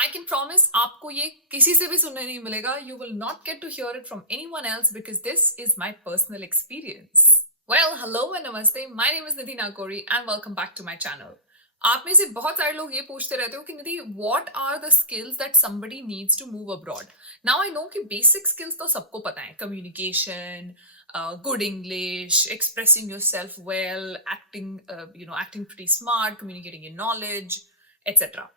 I can promise आपको ये किसी से भी सुनने नहीं मिलेगा. You will not get to hear it from anyone else because this is my personal experience. Well, hello and namaste. My name is Nidhi Nagori and welcome back to my channel. आप में से बहुत सारे लोग ये पूछते रहते हो कि निधि what are the skills that somebody needs to move abroad? Now I know कि basic skills तो सबको पता है. Communication, good English, expressing yourself well, acting pretty smart, communicating your knowledge, etc.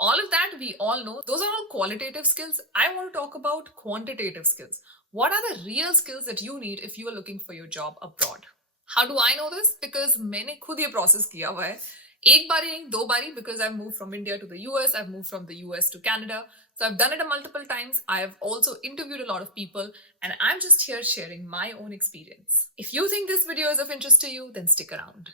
All of that we all know. Those are all qualitative skills. I want to talk about quantitative skills. What are the real skills that you need if you are looking for your job abroad? How do I know this? Because मैंने खुद ये process किया हुआ है. एक बारी नहीं, दो बारी, because I've moved from India to the US, I've moved from the US to Canada. So I've done it multiple times. I have also interviewed a lot of people and I'm just here sharing my own experience. If you think this video is of interest to you, then stick around.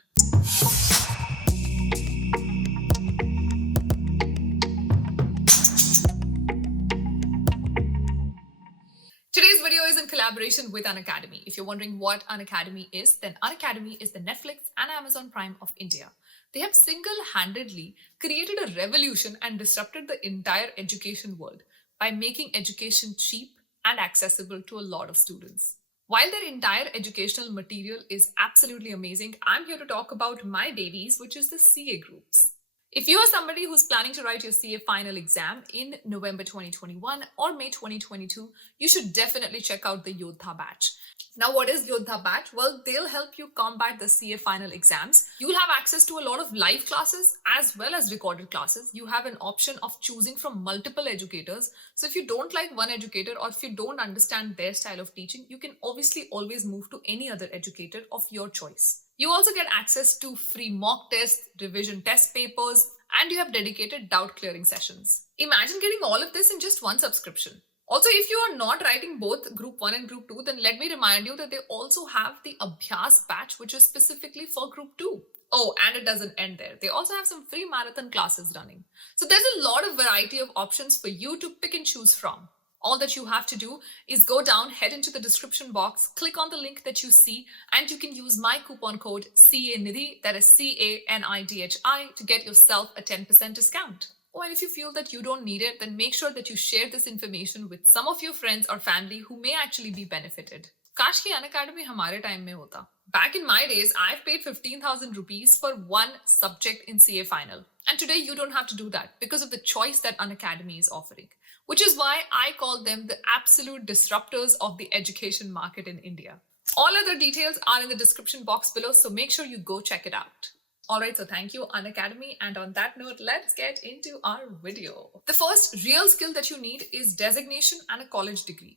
Today's video is in collaboration with Unacademy. If you're wondering what Unacademy is, then Unacademy is the Netflix and Amazon Prime of India. They have single-handedly created a revolution and disrupted the entire education world by making education cheap and accessible to a lot of students. While their entire educational material is absolutely amazing, I'm here to talk about my babies, which is the CA groups. If you are somebody who's planning to write your CA final exam in November 2021 or May 2022, you should definitely check out the Yodha batch. Now, what is Yodha batch? Well, they'll help you combat the CA final exams. You'll have access to a lot of live classes as well as recorded classes. You have an option of choosing from multiple educators. So if you don't like one educator or if you don't understand their style of teaching, you can obviously always move to any other educator of your choice. You also get access to free mock tests, revision test papers, and you have dedicated doubt clearing sessions. Imagine getting all of this in just one subscription. Also, if you are not writing both Group 1 and Group 2, then let me remind you that they also have the Abhyas batch, which is specifically for Group 2. Oh, and it doesn't end there. They also have some free marathon classes running. So there's a lot of variety of options for you to pick and choose from. All that you have to do is go down, head into the description box, click on the link that you see, and you can use my coupon code CANIDHI, that is CANIDHI, to get yourself a 10% discount. Oh, and if you feel that you don't need it, then make sure that you share this information with some of your friends or family who may actually be benefited. काश की Unacademy हमारे time में होता. Back in my days, I've paid 15,000 rupees for one subject in CA final. And today you don't have to do that because of the choice that Unacademy is offering. Which is why I call them the absolute disruptors of the education market in India. All other details are in the description box below, so make sure you go check it out. Alright, so thank you, Unacademy. And on that note, let's get into our video. The first real skill that you need is designation and a college degree.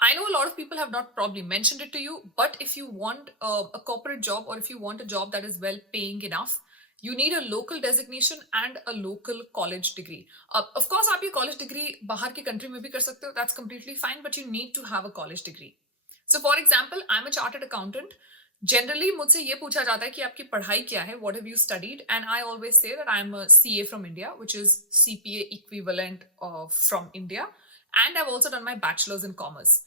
I know a lot of people have not probably mentioned it to you, but if you want a corporate job or if you want a job that is well paying enough, you need a local designation and a local college degree. Of course, आप ये college degree बाहर के country में भी कर सकते हो. That's completely fine, but you need to have a college degree. So, for example, I'm a chartered accountant. Generally, मुझसे ये पूछा जाता है कि आपकी पढ़ाई क्या है? What have you studied? And I always say that I'm a CA from India, which is CPA equivalent from India. And I've also done my bachelor's in commerce.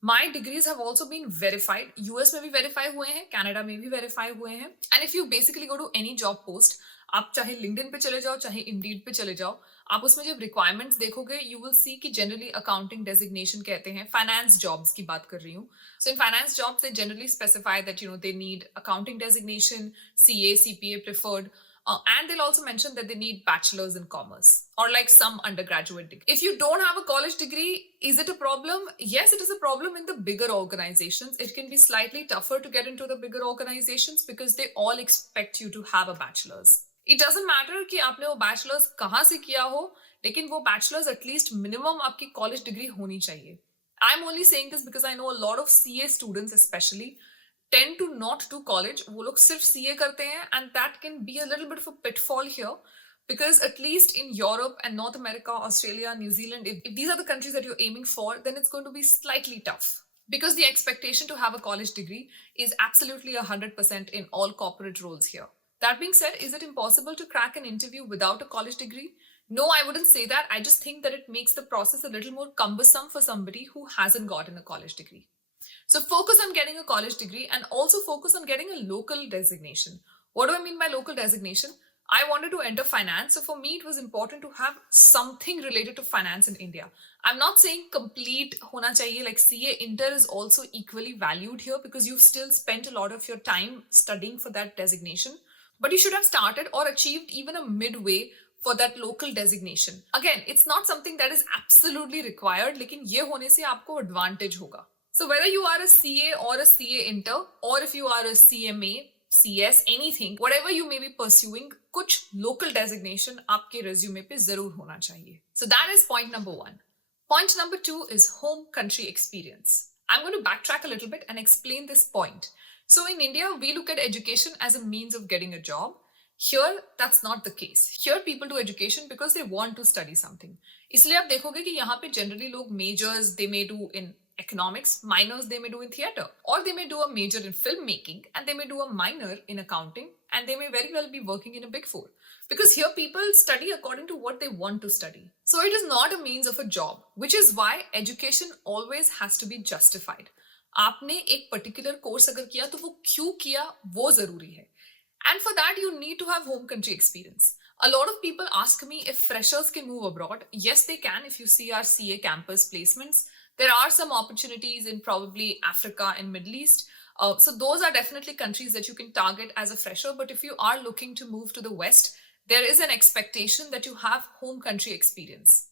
My degrees have also been verified. US में भी verify हुए हैं, Canada में भी verify हुए हैं. And if you basically go to any job post, आप चाहे LinkedIn पे चले जाओ, चाहे Indeed पे चले जाओ, आप उसमें जब requirements देखोगे, you will see कि generally accounting designation कहते हैं. Finance jobs की बात कर रही हूँ. So in finance jobs, they generally specify that they need accounting designation, CA, CPA preferred. And they'll also mention that they need bachelor's in commerce or like some undergraduate degree. If you don't have a college degree, is it a problem? Yes, it is a problem in the bigger organizations. It can be slightly tougher to get into the bigger organizations because they all expect you to have a bachelor's. It doesn't matter कि आपने वो bachelor's कहाँ से किया हो, लेकिन वो bachelor's at least minimum आपकी college degree होनी चाहिए. I'm only saying this because I know a lot of CA students especially tend to not do college. वो लोग सिर्फ CA करते हैं and that can be a little bit of a pitfall here because at least in Europe and North America, Australia, New Zealand, if these are the countries that you're aiming for, then it's going to be slightly tough because the expectation to have a college degree is absolutely 100% in all corporate roles here. That being said, is it impossible to crack an interview without a college degree? No, I wouldn't say that. I just think that it makes the process a little more cumbersome for somebody who hasn't gotten a college degree. So focus on getting a college degree and also focus on getting a local designation. What do I mean by local designation? I wanted to enter finance, so for me it was important to have something related to finance in India. I'm not saying complete hona chahiye, like CA Inter is also equally valued here because you've still spent a lot of your time studying for that designation, but you should have started or achieved even a midway for that local designation. Again, it's not something that is absolutely required, lekin ye hone se aapko advantage hoga. So whether you are a CA or a CA Inter, or if you are a CMA, CS, anything, whatever you may be pursuing, कुछ local designation आपके resume पे जरूर होना चाहिए. So that is point number one. Point number two is home country experience. I'm going to backtrack a little bit and explain this point. So in India, we look at education as a means of getting a job. Here, that's not the case. Here, people do education because they want to study something. इसलिए आप देखोगे कि यहाँ पे generally लोग majors they may do in economics, minors they may do in theatre, or they may do a major in filmmaking and they may do a minor in accounting, and they may very well be working in a big four. Because here people study according to what they want to study. So it is not a means of a job, which is why education always has to be justified. आपने एक particular course अगर किया तो वो क्यों किया वो जरूरी है. And for that you need to have home country experience. A lot of people ask me if freshers can move abroad. Yes, they can. If you see our CA campus placements, there are some opportunities in probably Africa and Middle East. So those are definitely countries that you can target as a fresher. But if you are looking to move to the West, there is an expectation that you have home country experience.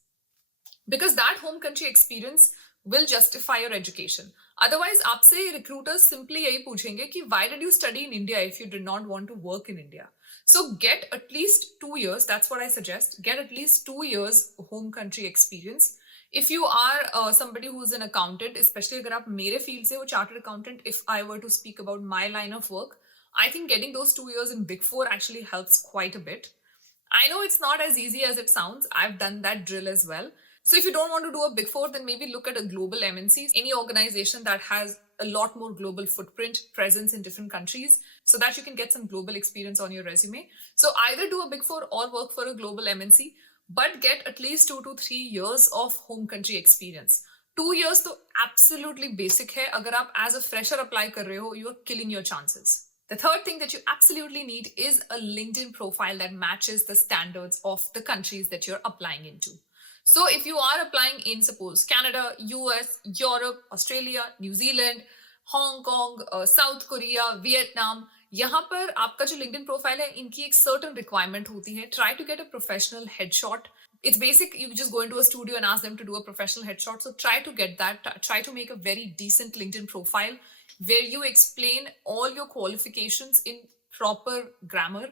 Because that home country experience will justify your education. Otherwise, आपसे recruiters simply यही पूछेंगे कि why did you study in India if you did not want to work in India? So get at least 2 years, that's what I suggest. Get at least 2 years home country experience. If you are somebody who's an accountant, especially अगर आप मेरे field से हो chartered accountant, if I were to speak about my line of work, I think getting those 2 years in Big Four actually helps quite a bit. I know it's not as easy as it sounds. I've done that drill as well. So if you don't want to do a Big Four, then maybe look at a global MNC, any organization that has a lot more global footprint, presence in different countries, so that you can get some global experience on your resume. So either do a Big Four or work for a global MNC, but get at least 2 to 3 years of home country experience. 2 years तो absolutely basic है. अगर आप as a fresher apply कर रहे हो, you are killing your chances. The third thing that you absolutely need is a LinkedIn profile that matches the standards of the countries that you're applying into. So if you are applying in, suppose, Canada, US, Europe, Australia, New Zealand, Hong Kong, South Korea, Vietnam, यहाँ पर आपका जो LinkedIn profile है, इनकी एक certain requirement होती है. Try to get a professional headshot. It's basic, you just go into a studio and ask them to do a professional headshot. So try to get that. Try to make a very decent LinkedIn profile where you explain all your qualifications in proper grammar.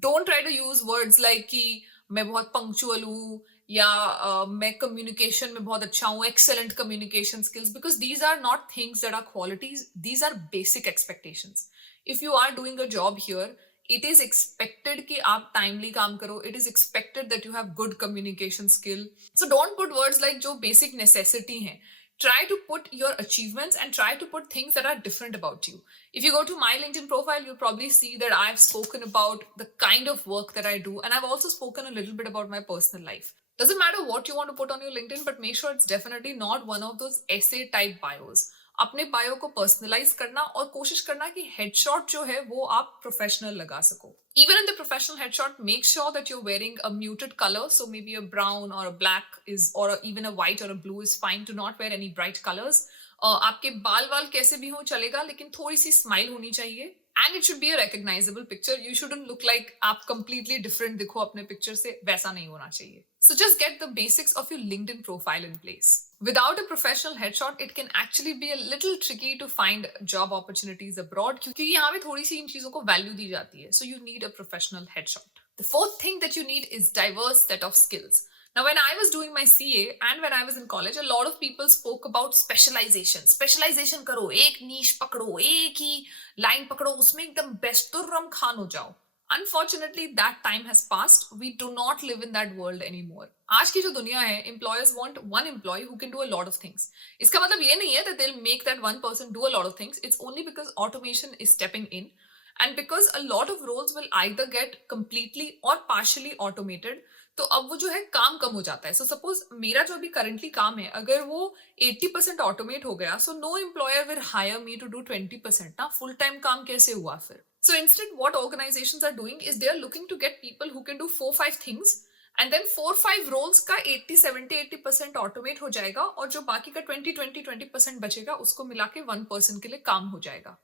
Don't try to use words like कि मैं बहुत punctual हूँ या मैं communication में बहुत अच्छा हूँ, excellent communication skills, because these are not things that are qualities. These are basic expectations. If you are doing a job here, it is expected कि आप timely काम करो. It is expected that you have good communication skill. So don't put words like जो basic necessity हैं. Try to put your achievements and try to put things that are different about you. If you go to my LinkedIn profile, you'll probably see that I've spoken about the kind of work that I do, and I've also spoken a little bit about my personal life. Doesn't matter what you want to put on your LinkedIn, but make sure it's definitely not one of those essay type bios. अपने bio को personalise करना और कोशिश करना कि headshot जो है वो आप प्रोफेशनल लगा सको. Even in the professional headshot, make sure that you're wearing a muted color. So maybe a brown or a black is, or even a white or a blue is fine. Do not wear any bright colors. आपके बाल वाल कैसे भी हो चलेगा, लेकिन थोड़ी सी smile होनी चाहिए. And it should be a recognizable picture. You shouldn't look like आप completely different दिखो अपने picture से, वैसा नहीं होना चाहिए. So just get the basics of your LinkedIn profile in place. Without a professional headshot, it can actually be a little tricky to find job opportunities abroad क्योंकि यहाँ पे थोड़ी सी इन चीजों को value दी जाती है. So you need a professional headshot. The fourth thing that you need is diverse set of skills. Now, when I was doing my CA and when I was in college, a lot of people spoke about specialization. Specialization करो, एक niche पकड़ो, एक ही line पकड़ो, उसमें एकदम बेस्तुर्रम खान हो जाओ. Unfortunately, that time has passed. We do not live in that world anymore. आज की जो दुनिया है, employers want one employee who can do a lot of things. इसका मतलब ये नहीं है that they'll make that one person do a lot of things. It's only because automation is stepping in. And because a lot of roles will either get completely or partially automated, तो अब वो जो है काम कम हो जाता है. So suppose मेरा जो अभी currently काम है, अगर वो 80% automate हो गया, so no employer will hire me to do 20% ना. Full time काम कैसे हुआ फिर? So instead, what organizations are doing is they are looking to get people who can do 4-5 things, and then 4-5 roles का 80-70-80% automate हो जाएगा, और जो बाकी का 20-20-20% बचेगा उसको मिला के 1 person के लिए काम हो जाएगा.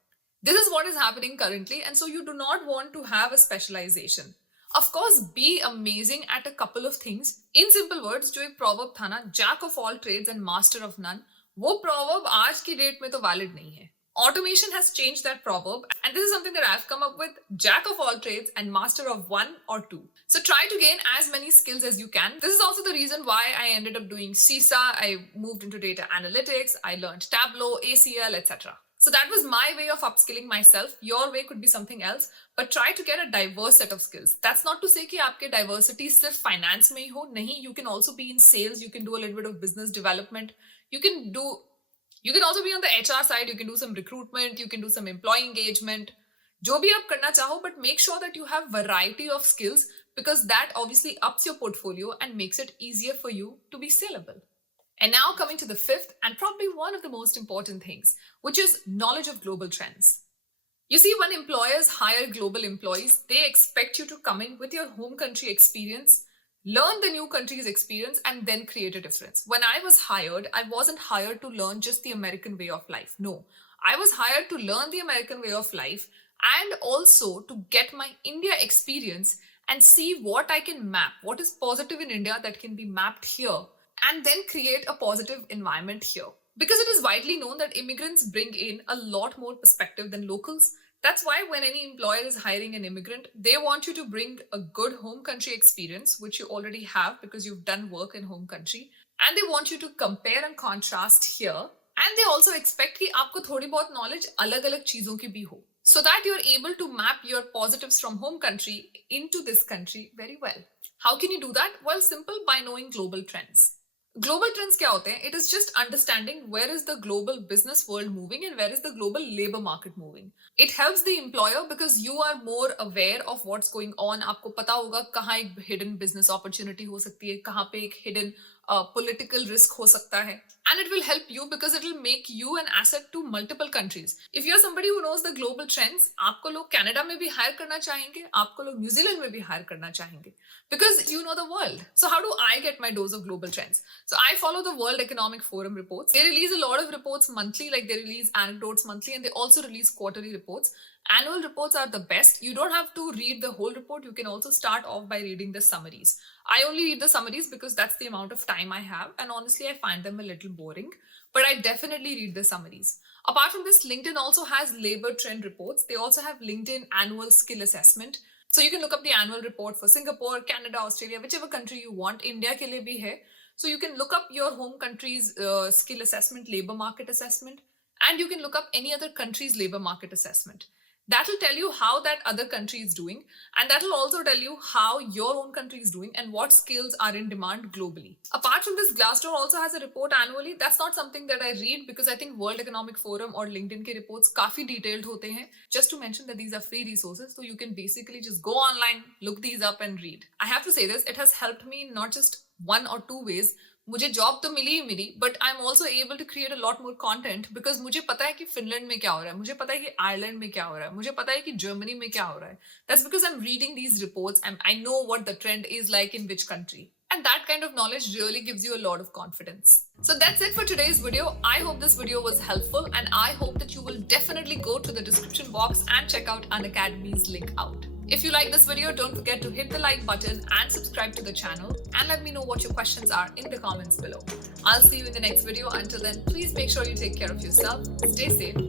This is what is happening currently, and so you do not want to have a specialization. Of course, be amazing at a couple of things. In simple words, जो एक proverb था ना, jack of all trades and master of none, वो proverb आज की date में तो valid नहीं है. Automation has changed that proverb, and this is something that I've come up with: jack of all trades and master of one or two. So try to gain as many skills as you can. This is also the reason why I ended up doing CISA. I moved into data analytics. I learned Tableau, ACL, etc. So that was my way of upskilling myself. Your way could be something else, but try to get a diverse set of skills. That's not to say कि आपके diversity सिर्फ finance में ही हो. नहीं, you can also be in sales. You can do a little bit of business development. You can also be on the HR side. You can do some recruitment. You can do some employee engagement. जो भी आप करना चाहो, but make sure that you have variety of skills, because that obviously ups your portfolio and makes it easier for you to be saleable. And now coming to the fifth and probably one of the most important things, which is knowledge of global trends. You see, when employers hire global employees, they expect you to come in with your home country experience, learn the new country's experience, and then create a difference. When I was hired, I wasn't hired to learn just the American way of life. No, I was hired to learn the American way of life and also to get my India experience and see what I can map, what is positive in India that can be mapped here, and then create a positive environment here. Because it is widely known that immigrants bring in a lot more perspective than locals. That's why when any employer is hiring an immigrant, they want you to bring a good home country experience, which you already have because you've done work in home country. And they want you to compare and contrast here. And they also expect कि आपको थोड़ी बहुत knowledge अलग-अलग चीजों की भी हो, so that you're able to map your positives from home country into this country very well. How can you do that? Well, simple, by knowing global trends. Global trends क्या होते हैं? It is just understanding where is the global business world moving and where is the global labor market moving. It helps the employer because you are more aware of what's going on. आपको पता होगा कहाँ एक hidden business opportunity हो सकती है, कहाँ पे एक hidden political risk हो सकता है. And it will help you because it will make you an asset to multiple countries. If you're somebody who knows the global trends, आपको लोग Canada में भी hire करना चाहेंगे, आपको लोग New Zealand में भी hire करना चाहेंगे, because you know the world. So how do I get my dose of global trends? So I follow the World Economic Forum reports. They release a lot of reports monthly, like they release anecdotes monthly, and they also release quarterly reports. Annual reports are the best. You don't have to read the whole report. You can also start off by reading the summaries. I only read the summaries because that's the amount of time I have, and honestly, I find them a little boring, but I definitely read the summaries. Apart from this, LinkedIn also has labor trend reports. They also have LinkedIn annual skill assessment. So you can look up the annual report for Singapore, Canada, Australia, whichever country you want. India ke liye bhi hai. So you can look up your home country's skill assessment, labor market assessment, and you can look up any other country's labor market assessment. That will tell you how that other country is doing, and that will also tell you how your own country is doing and what skills are in demand globally. Apart from this, Glassdoor also has a report annually. That's not something that I read because I think World Economic Forum or LinkedIn ke reports काफी detailed होते हैं. Just to mention that these are free resources, so you can basically just go online, look these up and read. I have to say this, it has helped me in not just one or two ways. मुझे job तो मिली ही मिली, but I am also able to create a lot more content because मुझे पता है कि Finland में क्या हो रहा है, मुझे पता है कि आयरलैंड में क्या हो रहा है, मुझे पता है कि जर्मनी में क्या हो रहा है. That's because I am reading these reports and I know what the trend is like in which country. And that kind of knowledge really gives you a lot of confidence. So that's it for today's video. I hope this video was helpful, and I hope that you will definitely go to the description box and check out Unacademy's link out. If you like this video, don't forget to hit the like button and subscribe to the channel, and let me know what your questions are in the comments below. I'll see you in the next video. Until then, please make sure you take care of yourself, stay safe,